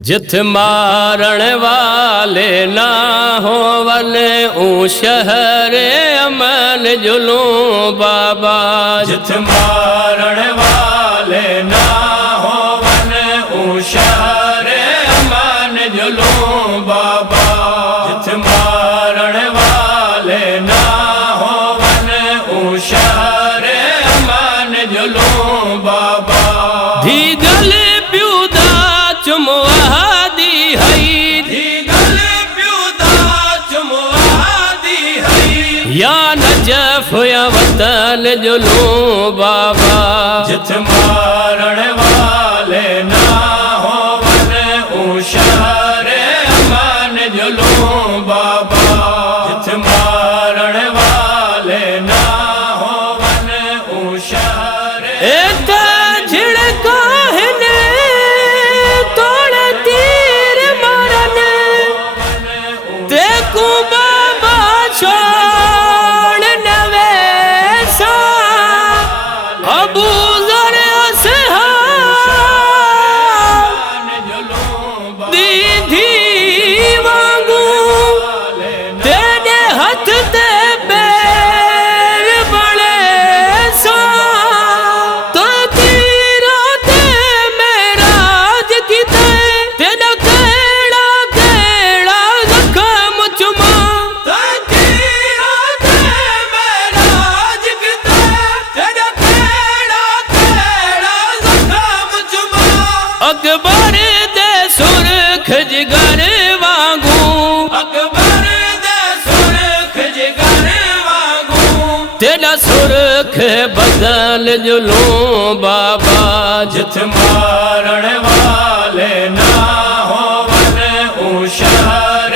जिथ मारण वाले ना होवन ऊ शहर अमन जुलूं बाबा। जिथ मारण वाले ना होवन ऊ शहर अमन जुलूं बाबा। जिथ मारण वाले ना होवन ऊ शहर अमन जुलूं बाबा। धी गल प्यूदा चुमवादी हई, धी गल प्यूदा चुमवादी हई। या नजफ या वतन जुलूं बाबा। जिथ मारण वाले ना होवन ऊ शहर अमन जुलूं बाबा। जिथ मारण वाले ना होवन ऊ शहर एक झिड़का हिने तोड़ तीर मारन तेकू बाबा छोड़ नवेसा। अबू ज़र दीधी वांगू तेरे हथ ते पैर बड़े सा। तो तीरा ते मेराज किते तेरा केड़ा केड़ा जख्म चुमा। तीरा ते मेराज किते तेरा केड़ा केड़ा जख्म चुमा। अकबर दे सुरख जिगर वांगू, अकबर दे सुरख जिगर वांगू। तेरा सुरख बदल जुलूं बाबा। जिथ मारण वाले ना होवन ऊ शहर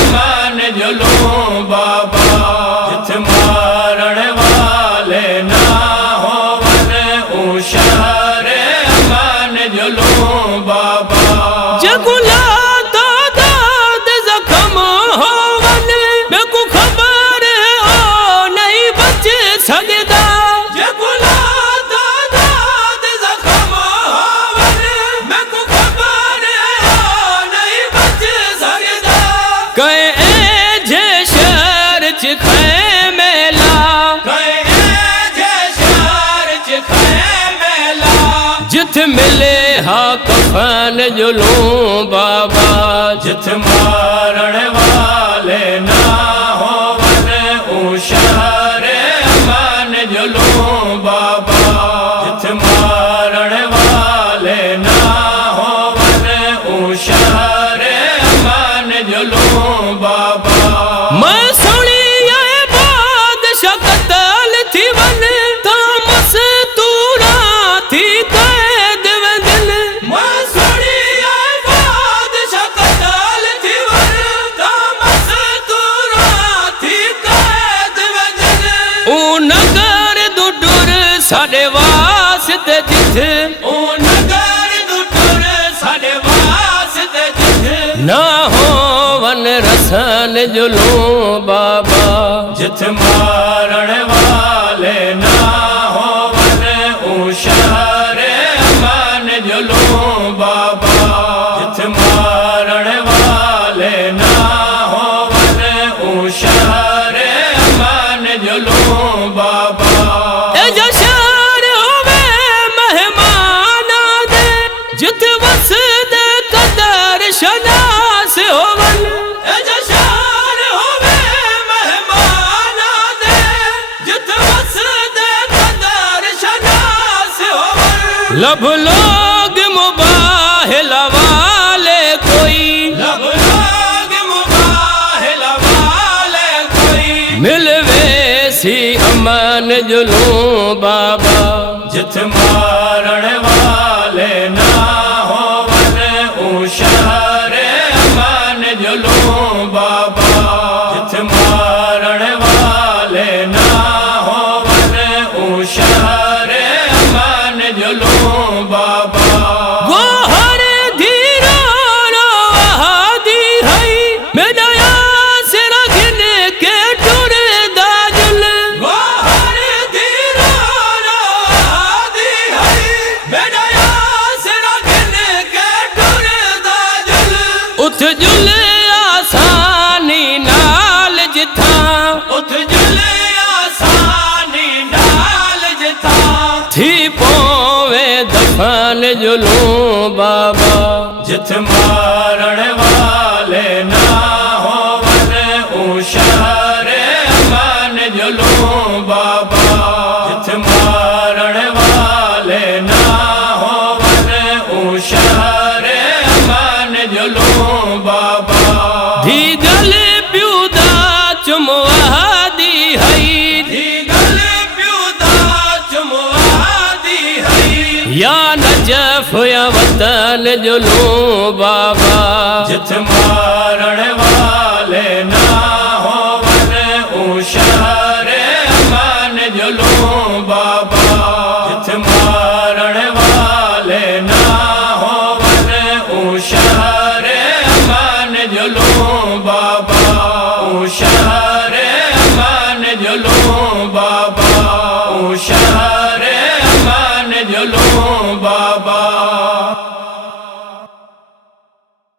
अमन जुलूं बाबा। जिथ मारण वाले ना होवन ऊ शहर अमन जुलूं बाबा। जगुला दाद जख्म होवन मेको खबर हो नहीं बच सकदा। जगुला दाद जख्म होवन मेको खबर हो नहीं बच सकदा। कहे जे शहर च खैमेला, जिथ मिले हा कफन जुलूं बाबा। जिथ मारण वाले ना होवन ऊ शहर अमन जुलूं बाबा। जिथ मारण वाले ना होवन ऊ शहर अमन जुलूं बाबा। मैं सुनी ये बादशाह कतल थी वन तो मस्तूरा थी कैद वदन। मैं सुनी ये बादशाह कतल थी वन तो मस्तूरा थी कैद वदन। ऊ नगर दुडुर साडे वास्ते जिथ, ऊ नगर दुडुर साडे वास्ते जिथ। ना होवन रसन जुलूं बाबा। जिथ मारण वाले ना होवन ऊ शहर अमन जुलूं बाबा। जिथ मारण वाले ना होवन ऊ शहर अमन जुलूं बाबा। ए जो शहर होवे मेहमाना दे जिथ वसदे कदर शनास होवन। ए जो शहर होवे मेहमाना दे जिथ वसदे कदर शनास होवन। लब लोग मुबाहिला वाले कोई, लब लोग मुबाहिला वाले कोई। मिलवे सी अमन जुलूं बाबा। जिथ मारण वाले ना होवन ऊ शहर अमन जुलूं बाबा। जिथ मारण वाले ना होवन ऊ शहर अमन जुलूं बाबा। गोहर धीरा रोहादी हई मेरा यासिर घिन के टुर दाजुल। गोहर धीरा उठ जुल आसानी नाल जिथा, उठ जुल आसानी नाल जिथा, थी पोवे दफन जुलूं बाबा। जिथ मारण वाले ना होवन ऊ शहर अमन जुलूं बाबा। जिथ मारण वाले ना होवन ऊ शहर अमन जुलूं बाबा। धी गल प्यूदा चुमवादी हई, धी गल प्यूदा चुमवादी हई, या नजफ या वतन जुलूं बाबा। जिथ मारण वाले ना होवन ऊ शहर अमन जुलूं बाबा। जिथ मारण वाले ना होवन ऊ शहर अमन जुलूं बाबा। ऊ शहर अमन जुलूं बाबा। ऊ शहर अमन जुलूं बाबा।